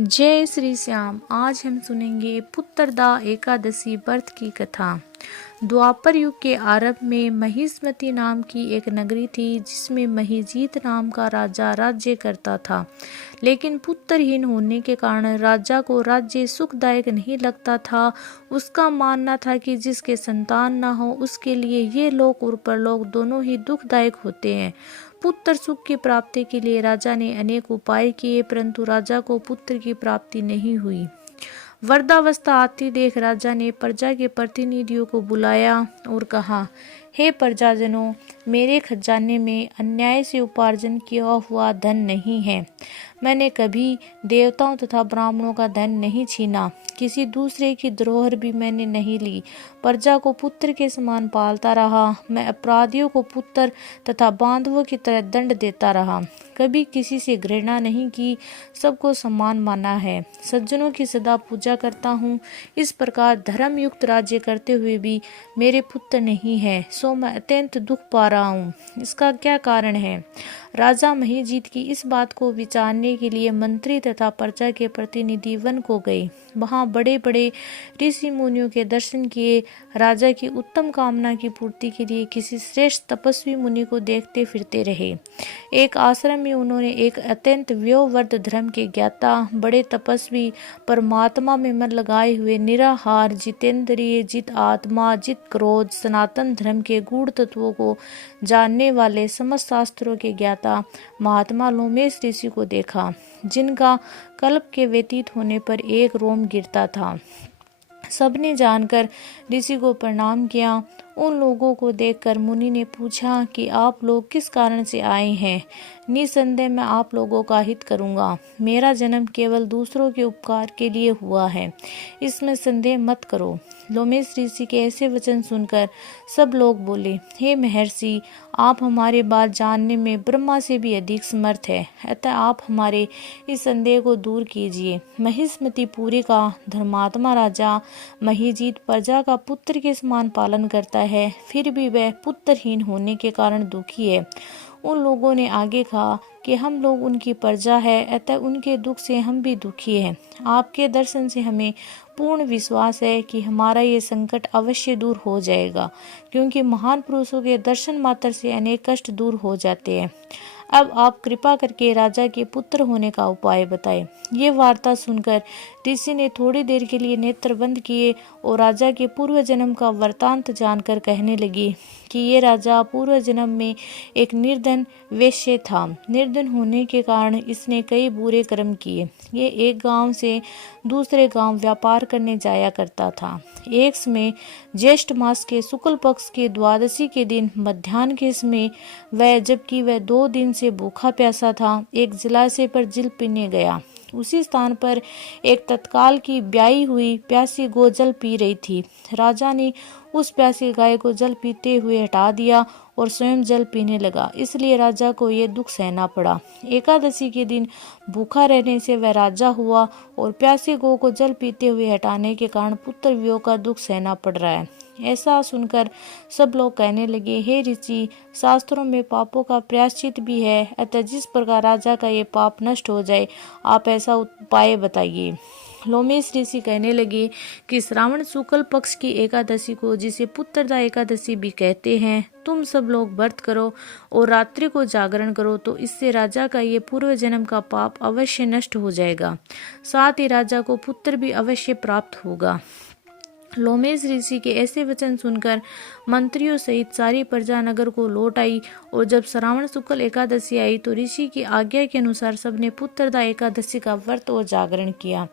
जय श्री श्याम। आज हम सुनेंगे पुत्रदा एकादशी व्रत की कथा। द्वापर युग के आरंभ में महिष्मति नाम की एक नगरी थी, जिसमें महिजीत नाम का राजा राज्य करता था। लेकिन पुत्रहीन होने के कारण राजा को राज्य सुखदायक नहीं लगता था। उसका मानना था कि जिसके संतान न हो उसके लिए ये लोक और परलोक दोनों ही दुखदायक होते हैं। पुत्र सुख की प्राप्ति के लिए राजा ने अनेक उपाय किए, परंतु राजा को पुत्र की प्राप्ति नहीं हुई। वृद्धावस्था आती देख राजा ने प्रजा के प्रतिनिधियों को बुलाया और कहा, हे प्रजाजनों, मेरे खजाने में अन्याय से उपार्जन किया हुआ धन नहीं है। मैंने कभी देवताओं तथा ब्राह्मणों का धन नहीं छीना, किसी दूसरे की धरोहर भी मैंने नहीं ली। प्रजा को पुत्र के समान पालता रहा। मैं अपराधियों को पुत्र तथा बांधवों की तरह दंड देता रहा। कभी किसी से घृणा नहीं की, सबको समान माना है। सज्जनों की सदा पूजा करता हूँ। इस प्रकार धर्मयुक्त राज्य करते हुए भी मेरे पुत्र नहीं है, सो मैं अत्यंत दुख पा रहा हूँ। इसका क्या कारण है? राजा महिजीत की इस बात को विचारने के लिए मंत्री तथा प्रजा के प्रतिनिधि वन को गए। वहां बड़े बड़े ऋषि मुनियों के दर्शन किए। राजा की उत्तम कामना की पूर्ति के लिए किसी श्रेष्ठ तपस्वी मुनि को देखते फिरते रहे। एक आश्रम में उन्होंने एक अत्यंत व्योवर्त धर्म के ज्ञाता, बड़े तपस्वी, परमात्मा में मन लगाए हुए, निराहार, जितेंद्रिय, जित आत्मा, जित क्रोध, सनातन धर्म के गूढ़ तत्वों को जानने वाले, समस्त शास्त्रों के ज्ञाता महात्मा लोमेश ऋषि को देखा, जिनका कल्प के व्यतीत होने पर एक रोम गिरता था। सबने जानकर ऋषि को प्रणाम किया। उन लोगों को देखकर मुनि ने पूछा कि आप लोग किस कारण से आए हैं? निसंदेह मैं आप लोगों का हित करूंगा। मेरा जन्म केवल दूसरों के उपकार के लिए हुआ है, इसमें संदेह मत करो। लोमेश ऋषि के ऐसे वचन सुनकर सब लोग बोले, हे महर्षि, आप हमारे बात जानने में ब्रह्मा से भी अधिक समर्थ है, अतः आप हमारे इस संदेह को दूर कीजिए। महिष्मतिपुरी का धर्मात्मा राजा महिजीत प्रजा का पुत्र के समान पालन करता है, फिर भी वह पुत्रहीन होने के कारण दुखी है। उन लोगों ने आगे कहा कि हम लोग उनकी प्रजा है, अतः उनके दुख से हम भी दुखी हैं। आपके दर्शन से हमें पूर्ण विश्वास है कि हमारा ये संकट अवश्य दूर हो जाएगा, क्योंकि महान पुरुषों के दर्शन मात्र से अनेक कष्ट दूर हो जाते हैं। अब आप कृपा करके राजा के पुत्र होने का उपाय बताएं। ये वार्ता सुनकर ऋषि ने थोड़ी देर के लिए नेत्र बंद किए और राजा के पूर्व जन्म का वृतांत जानकर कहने लगी कि ये राजा पूर्व जन्म में एक निर्धन वेश्य था। निर्धन होने के कारण इसने कई बुरे कर्म किए। ये एक गांव से दूसरे गांव व्यापार करने जाया करता था। एक समय ज्येष्ठ मास के शुक्ल पक्ष के द्वादशी के दिन मध्याह्न के समय जबकि वह 2 दिन से भूखा प्यासा था, एक जलाशय पर जल पीने गया। उसी स्थान पर एक तत्काल की ब्याई हुई प्यासी गौ जल पी रही थी। राजा ने उस प्यासी गाय को जल पीते हुए हटा दिया और स्वयं जल पीने लगा, इसलिए राजा को यह दुख सहना पड़ा। एकादशी के दिन भूखा रहने से वह राजा हुआ और प्यासी गौ को जल पीते हुए हटाने के कारण पुत्र वियोग का दुख सहना पड़ रहा है। ऐसा सुनकर सब लोग कहने लगे, हे ऋषि, शास्त्रों में पापों का प्रायश्चित भी है, अतः जिस प्रकार राजा का ये पाप नष्ट हो जाए, आप ऐसा उपाय बताइए। लोमेश ऋषि कहने लगे कि श्रावण शुक्ल पक्ष की एकादशी को, जिसे पुत्रदा एकादशी भी कहते हैं, तुम सब लोग व्रत करो और रात्रि को जागरण करो, तो इससे राजा का ये पूर्व जन्म का पाप अवश्य नष्ट हो जाएगा। साथ ही राजा को पुत्र भी अवश्य प्राप्त होगा। लोमेश ऋषि के ऐसे वचन सुनकर मंत्रियों सहित सारी प्रजा नगर को लौट आई और जब श्रावण शुक्ल एकादशी आई तो ऋषि की आज्ञा के अनुसार सबने पुत्रदा एकादशी का व्रत और जागरण किया।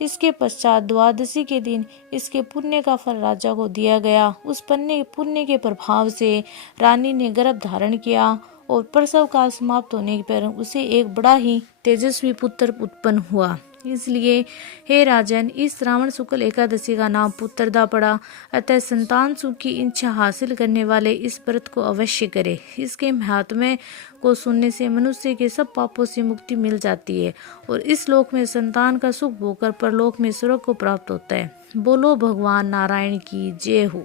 इसके पश्चात द्वादशी के दिन इसके पुण्य का फल राजा को दिया गया। उस पुण्य के प्रभाव से रानी ने गर्भ धारण किया और प्रसव काल समाप्त होने पर उसे एक बड़ा ही तेजस्वी पुत्र उत्पन्न हुआ। इसलिए हे राजन, इस श्रावण शुक्ल एकादशी का नाम पुत्रदा पड़ा। अतः संतान सुख की इच्छा हासिल करने वाले इस व्रत को अवश्य करें। इसके महात्म्य को सुनने से मनुष्य के सब पापों से मुक्ति मिल जाती है और इस लोक में संतान का सुख भोगकर परलोक में स्वर्ग को प्राप्त होता है। बोलो भगवान नारायण की जय हो।